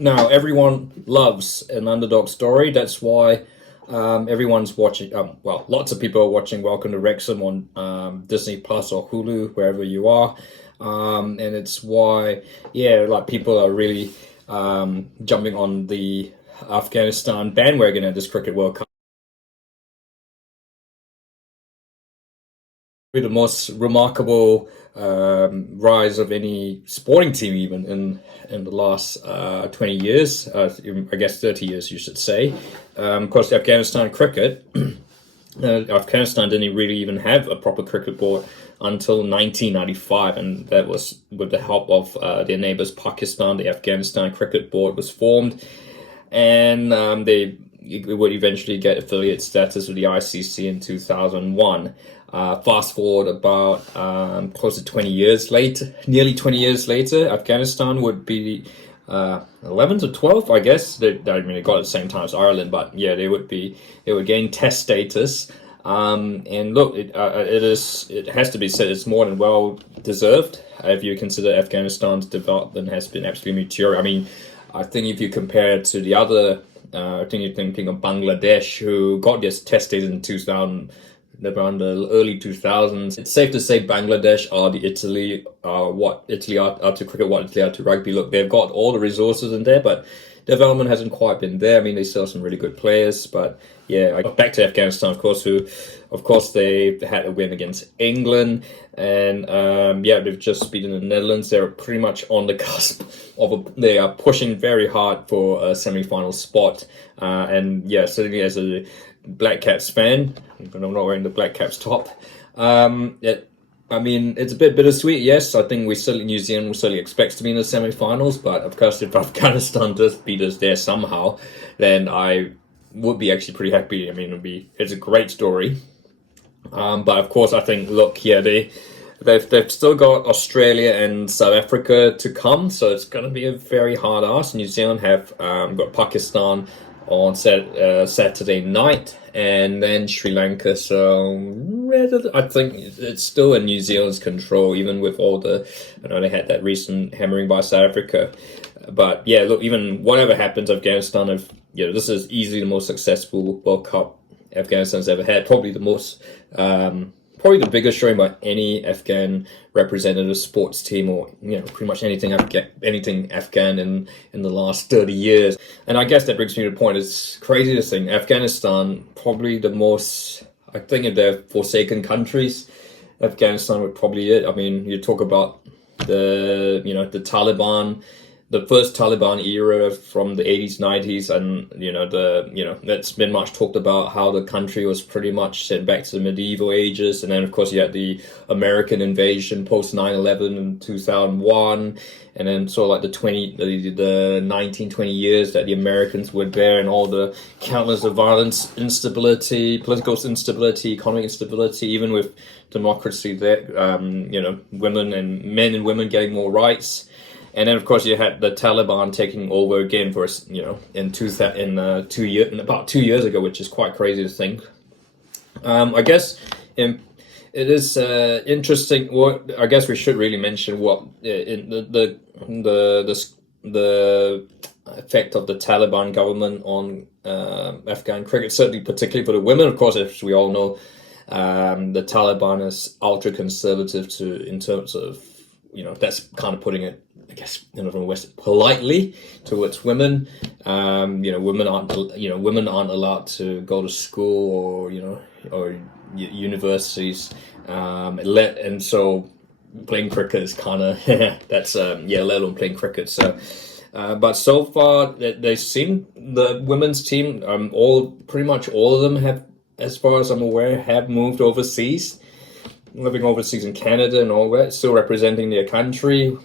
Now, everyone loves an underdog story. That's why everyone's watching. Well, lots of people are watching Welcome to Wrexham on Disney Plus or Hulu, wherever you are. And it's why, yeah, like people are really jumping on the Afghanistan bandwagon at this Cricket World Cup. The most remarkable rise of any sporting team, even in the last 20 years, I guess 30 years, you should say. Of course, Afghanistan cricket. Afghanistan didn't really even have a proper cricket board until 1995, and that was with the help of their neighbors Pakistan. The Afghanistan Cricket Board was formed, and they would eventually get affiliate status with the ICC in 2001. Fast forward about close to 20 years later, nearly 20 years later, Afghanistan would be 11th or 12th, I guess. They got it at the same time as Ireland, but yeah, they would gain test status. And look, it has to be said, it's more than well deserved. If you consider Afghanistan's development has been absolutely meteoric. I mean, I think if you compare it to the other, I think you're thinking of Bangladesh, who got this test status in 2000, around the early 2000s. It's safe to say Bangladesh are the Italy, what Italy are to cricket, what Italy are to rugby. Look, they've got all the resources in there, but development hasn't quite been there. I mean, they still have some really good players, but yeah, back to Afghanistan, of course, they had a win against England, and yeah, they've just beaten the Netherlands. They're pretty much on the cusp they are pushing very hard for a semi-final spot, and yeah, certainly as a Black Caps fan, but I'm not wearing the Black Caps top. I mean, it's a bit bittersweet. Yes, I think New Zealand certainly expects to be in the semi-finals, but of course, if Afghanistan does beat us there somehow, then I would be actually pretty happy. I mean, it's a great story. But of course, I think, look, yeah, they've still got Australia and South Africa to come, so it's going to be a very hard ask. New Zealand have got Pakistan on Saturday night, and then Sri Lanka. So I think it's still in New Zealand's control, even with all I know they had that recent hammering by South Africa. But yeah, look, even whatever happens, Afghanistan, this is easily the most successful World Cup Afghanistan's ever had. Probably the biggest showing by any Afghan representative sports team, or pretty much anything Afghan in the last 30 years. And I guess that brings me to the point. It's crazy to think Afghanistan, probably the most, I think, of their forsaken countries, Afghanistan would probably it. I mean, you talk about the Taliban, the first Taliban era from the 80s, 90s, and that's been much talked about how the country was pretty much sent back to the medieval ages. And then of course you had the American invasion post 9/11 in 2001, and then sort of like the 19, 20 years that the Americans were there, and all the countless of violence, instability, political instability, economic instability, even with democracy there, women and men and women getting more rights. And then, of course, you had the Taliban taking over again for about 2 years ago, which is quite crazy to think. I guess it is interesting. What I guess we should really mention what in the effect of the Taliban government on Afghan cricket, certainly particularly for the women. Of course, as we all know, the Taliban is ultra conservative in terms of that's kind of putting it, I guess, from the West, politely towards women. Women aren't allowed to go to school or universities. And so playing cricket is kind of that's let alone playing cricket. So, but so far they seem, the women's team, pretty much all of them have, as far as I'm aware, have moved overseas. Living overseas in Canada and all that, still representing their country.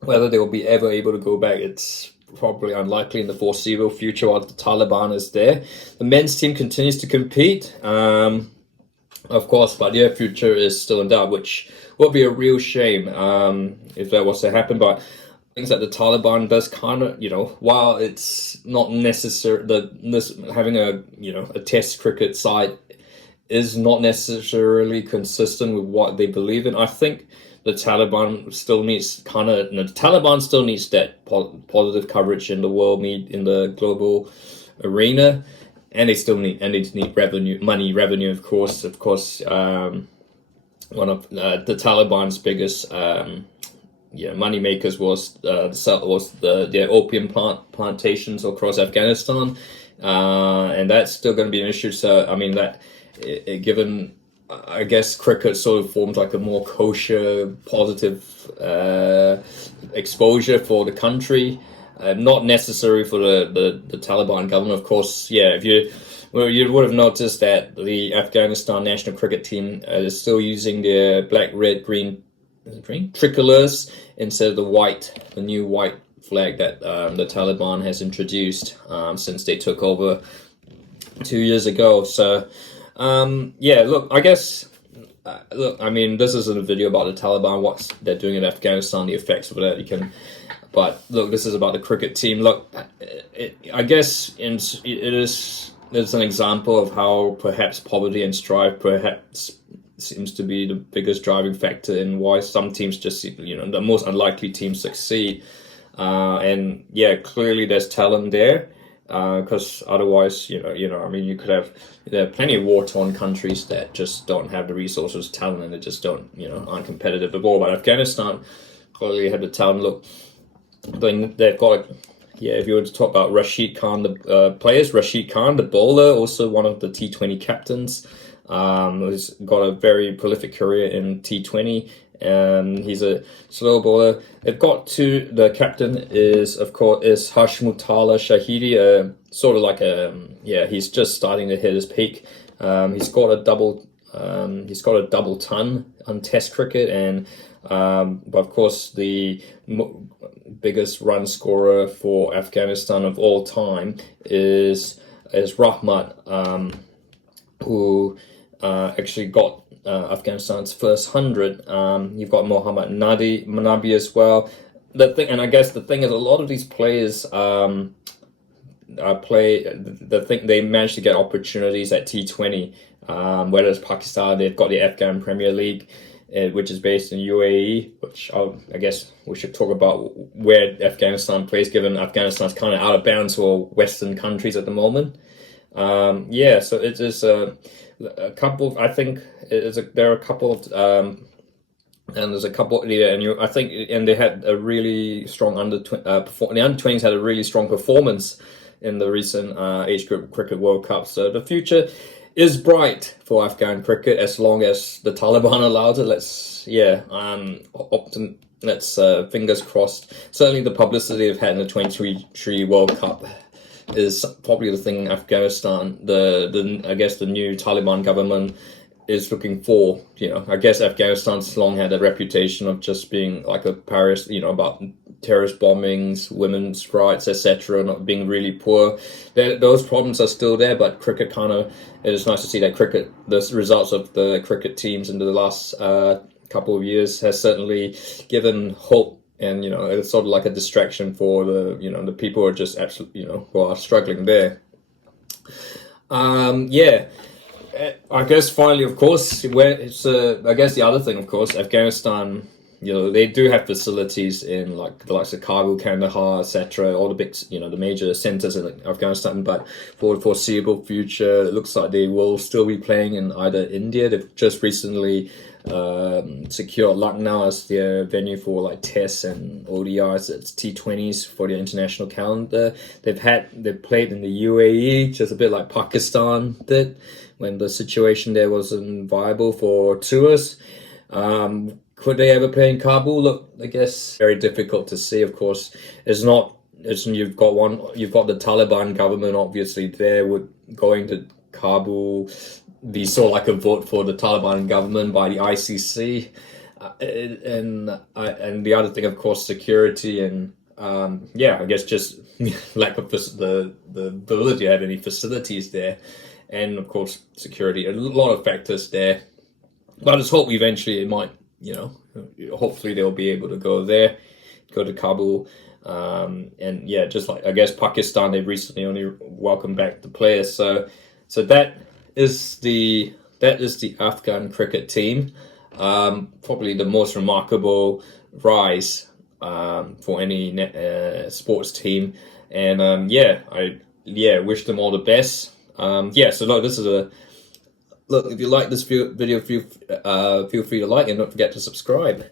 Whether they will be ever able to go back, it's probably unlikely in the foreseeable future while the Taliban is there. The men's team continues to compete, of course, but their future is still in doubt, which would be a real shame if that was to happen. But things that the Taliban does kind of, while it's not necessary, having a test cricket side is not necessarily consistent with what they believe in. I think the Taliban still needs the Taliban still needs that positive coverage in the world in the global arena, and they need revenue, of course. One of the Taliban's biggest money makers was the opium plantations across Afghanistan, and that's still going to be an issue. So I mean that given, I guess cricket sort of forms like a more kosher, positive exposure for the country, not necessary for the Taliban government, of course. Yeah, you would have noticed that the Afghanistan national cricket team is still using their black, red, green tricolors instead of the new white flag that the Taliban has introduced since they took over 2 years ago. So, look, I guess, I mean, this isn't a video about the Taliban, what they're doing in Afghanistan, the effects of that. But look, this is about the cricket team. Look, I guess it's an example of how perhaps poverty and strife perhaps seems to be the biggest driving factor in why some teams just, the most unlikely teams succeed. And yeah, clearly there's talent there, because otherwise, I mean, there are plenty of war-torn countries that just don't have the resources, talent, and they just aren't competitive at all. But Afghanistan clearly had the talent. Look, they've got if you were to talk about Rashid Khan, the players, Rashid Khan, the bowler, also one of the T20 captains, who's got a very prolific career in T20. He's a slow bowler. They've got the captain is Hashmutala Shahidi, sort of like he's just starting to hit his peak. He's got a double ton on Test cricket, and but of course the biggest run scorer for Afghanistan of all time is Rahmat, who actually got Afghanistan's first 100. You've got Mohammad Nabi as well. I guess the thing is, a lot of these players they managed to get opportunities at T20. Whether it's Pakistan, they've got the Afghan Premier League, which is based in UAE, which I guess we should talk about where Afghanistan plays, given Afghanistan's kind of out of bounds for Western countries at the moment. So it is a couple. I think there are a couple of, and there's a couple. And they had a really strong the under-20s had a really strong performance in the recent age group cricket World Cup. So the future is bright for Afghan cricket as long as the Taliban allows it. Let's fingers crossed. Certainly the publicity they've had in the 2023 World Cup is probably the thing Afghanistan, I guess the new Taliban government is looking for. I guess Afghanistan's long had a reputation of just being like a Paris, about terrorist bombings, women's rights, etc., not being really poor. Those problems are still there, but cricket it is nice to see that the results of the cricket teams in the last couple of years has certainly given hope. And it's sort of like a distraction for the people who are just absolutely who are struggling there. I guess finally, of course, I guess the other thing, of course, Afghanistan, they do have facilities in like the likes of Kabul, Kandahar, etc., all the big, the major centers in Afghanistan. But for the foreseeable future, it looks like they will still be playing in either India. They've just recently secured Lucknow as their venue for like tests and ODIs. It's T20s for the international calendar. They've played in the UAE, just a bit like Pakistan did when the situation there wasn't viable for tours. Could they ever play in Kabul? Look, I guess very difficult to see. Of course, you've got the Taliban government obviously there. Would going to Kabul be sort of like a vote for the Taliban government by the ICC? And the other thing, of course, security and I guess just lack of the ability to have any facilities there, and of course security. A lot of factors there, but I just hope eventually it might. Hopefully they'll be able to go to Kabul, just like I guess Pakistan, they've recently only welcomed back the players. So that is the Afghan cricket team. probably the most remarkable rise for any sports team. And I wish them all the best. So look, this is a look. If you like this video, feel free to like and don't forget to subscribe.